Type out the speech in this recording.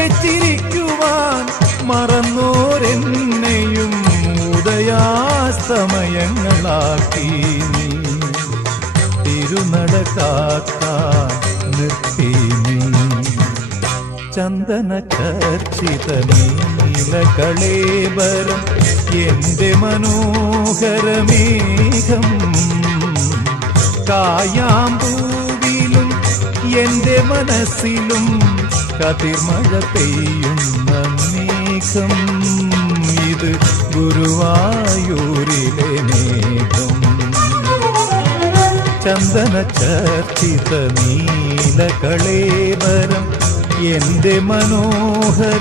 ഉറക്കെ ചിരിക്കുവാൻ മറന്നോരെന്നെയും ഉദയാസ്തമയങ്ങളാക്കി നീ തിരുനട കാക്കാൻ നിർത്തി നീ ചന്ദന ചർച്ചിത നീലകളേബരം എന്റെ മനോഹരമേഘം കായാമ്പൂവിലും എന്റെ മനസ്സിലും കതിർമഴ പെയ്യുന്ന മേഘം ഇത് ഗുരുവായൂരിലെ മേഘം ചന്ദന ചർച്ചിത നീലകളേബരം എന്റെ മനോഹരമേഘം